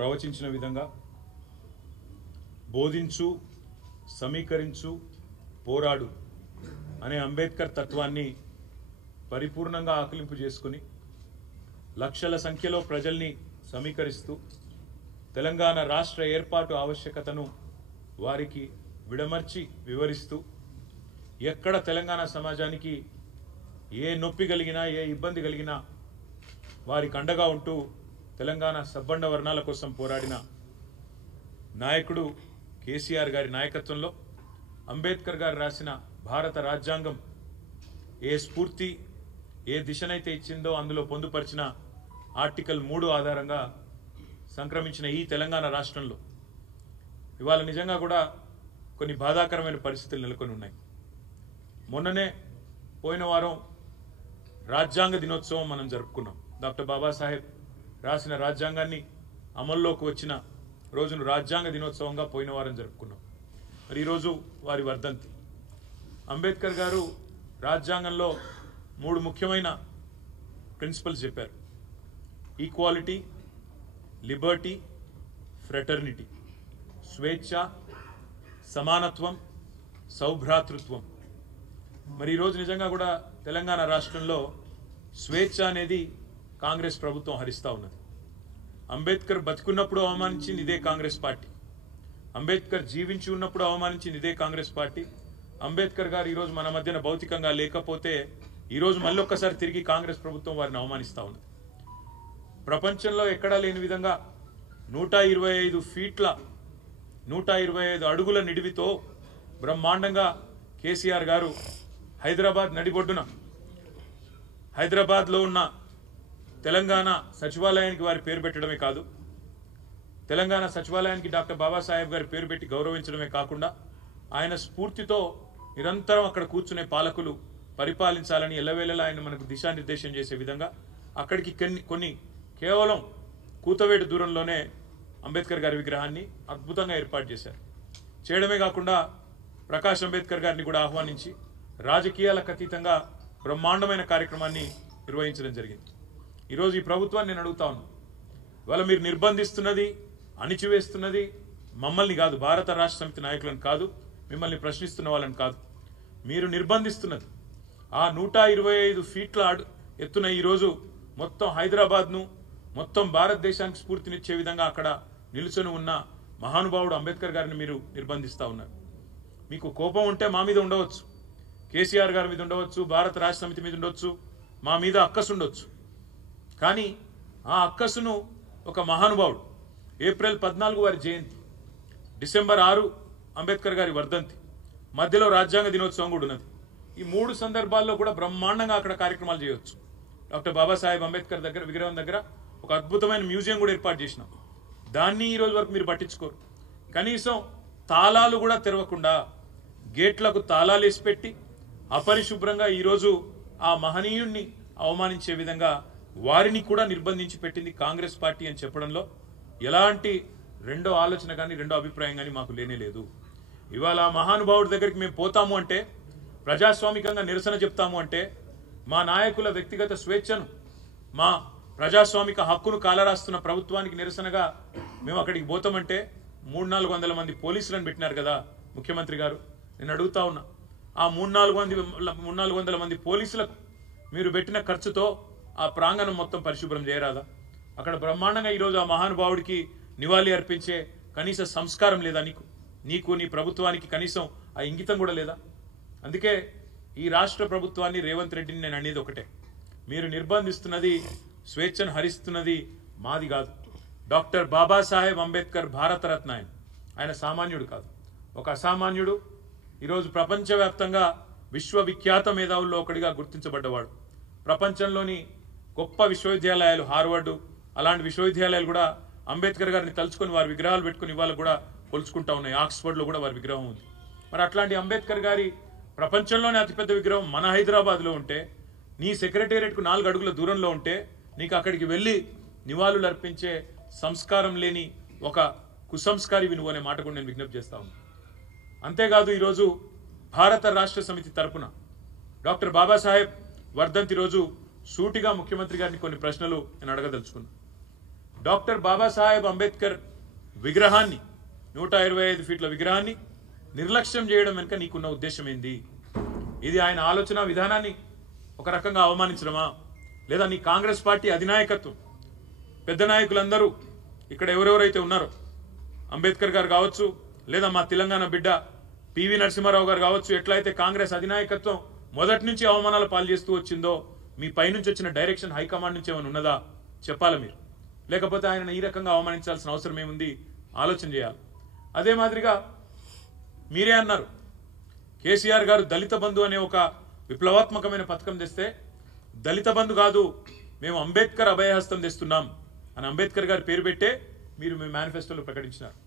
ప్రవచించిన విధంగా బోధించు, సమీకరించు, పోరాడు అనే అంబేద్కర్ తత్వాన్ని పరిపూర్ణంగా ఆకలింపు చేసుకుని లక్షల సంఖ్యలో ప్రజల్ని సమీకరిస్తూ తెలంగాణ రాష్ట్ర ఏర్పాటు ఆవశ్యకతను వారికి విడమర్చి వివరిస్తూ ఎక్కడ తెలంగాణ సమాజానికి ఏ నొప్పి కలిగినా ఏ ఇబ్బంది కలిగినా వారికి అండగా ఉంటూ తెలంగాణ సబ్బండ వర్ణాల కోసం పోరాడిన నాయకుడు కేసీఆర్ గారి నాయకత్వంలో అంబేద్కర్ గారు రాసిన భారత రాజ్యాంగం ఏ స్ఫూర్తి ఏ దిశనైతే ఇచ్చిందో అందులో పొందుపరిచిన ఆర్టికల్ 3 ఆధారంగా సంక్రమించిన ఈ తెలంగాణ రాష్ట్రంలో ఇవాళ నిజంగా కూడా కొన్ని బాధాకరమైన పరిస్థితులు నెలకొని ఉన్నాయి. మొన్ననే పోయిన వారం రాజ్యాంగ దినోత్సవం మనం జరుపుకున్నాం. డాక్టర్ బాబాసాహెబ్ రాసిన రాజ్యాంగాన్ని అమల్లోకి వచ్చిన రోజును రాజ్యాంగ దినోత్సవంగా పోయిన వారం జరుపుకున్నాం. మరి ఈరోజు వారి వర్ధంతి. అంబేద్కర్ గారు రాజ్యాంగంలో 3 ముఖ్యమైన ప్రిన్సిపల్స్ చెప్పారు: ఈక్వాలిటీ, లిబర్టీ, ఫ్రెటర్నిటీ. స్వేచ్ఛ, సమానత్వం, సౌభ్రాతృత్వం. మరి ఈరోజు నిజంగా కూడా తెలంగాణ రాష్ట్రంలో స్వేచ్ఛ అనేది కాంగ్రెస్ ప్రభుత్వం హరిస్తూ ఉన్నది. అంబేద్కర్ బతికున్నప్పుడు అవమానించింది ఇదే కాంగ్రెస్ పార్టీ. అంబేద్కర్ జీవించి ఉన్నప్పుడు అవమానించింది ఇదే కాంగ్రెస్ పార్టీ. అంబేద్కర్ గారు ఈరోజు మన మధ్యన భౌతికంగా లేకపోతే ఈరోజు మళ్ళీ ఒక్కసారి తిరిగి కాంగ్రెస్ ప్రభుత్వం వారిని అవమానిస్తూ ఉన్నది. ప్రపంచంలో ఎక్కడా లేని విధంగా 125 అడుగుల నిడివితో బ్రహ్మాండంగా కేసీఆర్ గారు హైదరాబాద్ నడిబొడ్డున హైదరాబాద్లో ఉన్న తెలంగాణ సచివాలయానికి వారి పేరు పెట్టడమే కాదు, తెలంగాణ సచివాలయానికి డాక్టర్ బాబాసాహెబ్ గారి పేరు పెట్టి గౌరవించడమే కాకుండా ఆయన స్ఫూర్తితో నిరంతరం అక్కడ కూర్చునే పాలకులు పరిపాలించాలని ఎల్లవేళలా ఆయన మనకు దిశానిర్దేశం చేసే విధంగా అక్కడికి కొన్ని కేవలం కూతవేటు దూరంలోనే అంబేద్కర్ గారి విగ్రహాన్ని అద్భుతంగా ఏర్పాటు చేశారు. చేయడమే కాకుండా ప్రకాష్ అంబేద్కర్ గారిని కూడా ఆహ్వానించి రాజకీయాలకు అతీతంగా బ్రహ్మాండమైన కార్యక్రమాన్ని నిర్వహించడం జరిగింది. ఈరోజు ఈ ప్రభుత్వాన్ని నేను అడుగుతా ఉన్నాను, ఇవాళ మీరు నిర్బంధిస్తున్నది, అణిచివేస్తున్నది మమ్మల్ని కాదు, భారత రాష్ట్ర సమితి నాయకులను కాదు, మిమ్మల్ని ప్రశ్నిస్తున్న వాళ్ళని కాదు. మీరు నిర్బంధిస్తున్నది ఆ 125 ఫీట్ల ఎత్తున ఈరోజు మొత్తం హైదరాబాద్ను, మొత్తం భారతదేశానికి స్ఫూర్తినిచ్చే విధంగా అక్కడ నిలుచొని ఉన్న మహానుభావుడు అంబేద్కర్ గారిని మీరు నిర్బంధిస్తూ ఉన్నారు. మీకు కోపం ఉంటే మా మీద ఉండవచ్చు, కేసీఆర్ గారి మీద ఉండవచ్చు, భారత రాష్ట్ర సమితి మీద ఉండొచ్చు, మా మీద అక్కసు ఉండొచ్చు. కానీ ఆ అక్కసును ఒక మహానుభావుడు ఏప్రిల్ 14 వారి జయంతి, డిసెంబర్ 6 అంబేద్కర్ గారి వర్ధంతి, మధ్యలో రాజ్యాంగ దినోత్సవం కూడా ఉన్నది. ఈ 3 సందర్భాల్లో కూడా బ్రహ్మాండంగా అక్కడ కార్యక్రమాలు చేయవచ్చు. డాక్టర్ బాబాసాహెబ్ అంబేద్కర్ దగ్గర విగ్రహం దగ్గర ఒక అద్భుతమైన మ్యూజియం కూడా ఏర్పాటు చేసినాం. దాన్ని ఈ రోజు వరకు మీరు పట్టించుకోరు. కనీసం తాళాలు కూడా తెరవకుండా గేట్లకు తాళాలు వేసి పెట్టి అపరిశుభ్రంగా ఈరోజు ఆ మహనీయుణ్ణి అవమానించే విధంగా వారిని కూడా నిర్బంధించి పెట్టింది కాంగ్రెస్ పార్టీ అని చెప్పడంలో ఎలాంటి రెండో ఆలోచన కానీ రెండో అభిప్రాయం కానీ మాకు లేనే లేదు. ఇవాళ ఆ మహానుభావుడి దగ్గరికి మేము పోతాము అంటే, ప్రజాస్వామికంగా నిరసన చెప్తాము అంటే, మా నాయకుల వ్యక్తిగత స్వేచ్ఛను, మా ప్రజాస్వామిక హక్కును కాలరాస్తున్న ప్రభుత్వానికి నిరసనగా మేము అక్కడికి పోతామంటే 300-400 మంది పోలీసులను పెట్టినారు కదా ముఖ్యమంత్రి గారు. నేను అడుగుతా ఉన్నా, ఆ 300-400 మంది పోలీసులకు మీరు పెట్టిన ఖర్చుతో ఆ ప్రాంగణం మొత్తం పరిశుభ్రం చేయరాదా? అక్కడ బ్రహ్మాండంగా ఈరోజు ఆ మహానుభావుడికి నివాళి అర్పించే కనీస సంస్కారం లేదా? నీకు నీ ప్రభుత్వానికి కనీసం ఆ ఇంగితం కూడా లేదా? అందుకే ఈ రాష్ట్ర ప్రభుత్వాన్ని, రేవంత్ రెడ్డిని నేను అనేది ఒకటే, మీరు నిర్బంధిస్తున్నది, స్వేచ్ఛను హరిస్తున్నది మాది కాదు. డాక్టర్ బాబాసాహెబ్ అంబేద్కర్ భారతరత్న ఆయన సామాన్యుడు కాదు, ఒక అసామాన్యుడు. ఈరోజు ప్రపంచవ్యాప్తంగా విశ్వవిఖ్యాత మేధావుల్లో ఒకటిగా గుర్తించబడ్డవాడు. ప్రపంచంలోని గొప్ప విశ్వవిద్యాలయాలు, హార్వర్డ్ అలాంటి విశ్వవిద్యాలయాలు కూడా అంబేద్కర్ గారిని తలుచుకొని వారి విగ్రహాలు పెట్టుకుని ఇవాళ కూడా కొలుచుకుంటా ఉన్నాయి. ఆక్స్ఫర్డ్లో కూడా వారి విగ్రహం ఉంది. మరి అట్లాంటి అంబేద్కర్ గారి ప్రపంచంలోనే అతిపెద్ద విగ్రహం మన హైదరాబాద్లో ఉంటే, నీ సెక్రటేరియట్కు 4 అడుగుల దూరంలో ఉంటే, నీకు అక్కడికి వెళ్ళి నివాళులు అర్పించే సంస్కారం లేని ఒక కుసంస్కారి నువ్వు అనే మాట కూడా నేను విజ్ఞప్తి చేస్తా ఉన్నాను. అంతేకాదు ఈరోజు భారత రాష్ట్ర సమితి తరపున డాక్టర్ బాబాసాహెబ్ వర్ధంతి రోజు సూటిగా ముఖ్యమంత్రి గారిని కొన్ని ప్రశ్నలు నేను అడగదలుచుకున్నాను. డాక్టర్ బాబాసాహెబ్ అంబేద్కర్ విగ్రహాన్ని 125 ఫీట్ల విగ్రహాన్ని నిర్లక్ష్యం చేయడం వెనుక నీకున్న ఉద్దేశం ఏంది? ఇది ఆయన ఆలోచన విధానాన్ని ఒక రకంగా అవమానించడమా, లేదా నీ కాంగ్రెస్ పార్టీ అధినాయకత్వం పెద్ద నాయకులందరూ ఇక్కడ ఎవరెవరైతే ఉన్నారో అంబేద్కర్ గారు కావచ్చు, లేదా మా తెలంగాణ బిడ్డ పివి నరసింహారావు గారు కావచ్చు, ఎట్లయితే కాంగ్రెస్ అధినాయకత్వం మొదటి నుంచి అవమానాల పాలు చేస్తూ వచ్చిందో మీ పైనుంచి వచ్చిన డైరెక్షన్ హైకమాండ్ నుంచి ఏమైనా ఉన్నదా చెప్పాలి మీరు. లేకపోతే ఆయన ఈ రకంగా అవమానించాల్సిన అవసరం ఏముంది ఆలోచన చేయాలి. అదే మాదిరిగా మీరే అన్నారు కేసీఆర్ గారు దళిత బంధు అనే ఒక విప్లవాత్మకమైన పథకం తెస్తే దళిత బంధు కాదు మేము అంబేద్కర్ అభయహస్తం తెస్తున్నాం అని అంబేద్కర్ గారి పేరు పెట్టే మీరు మీ మేనిఫెస్టోలో ప్రకటించినారు.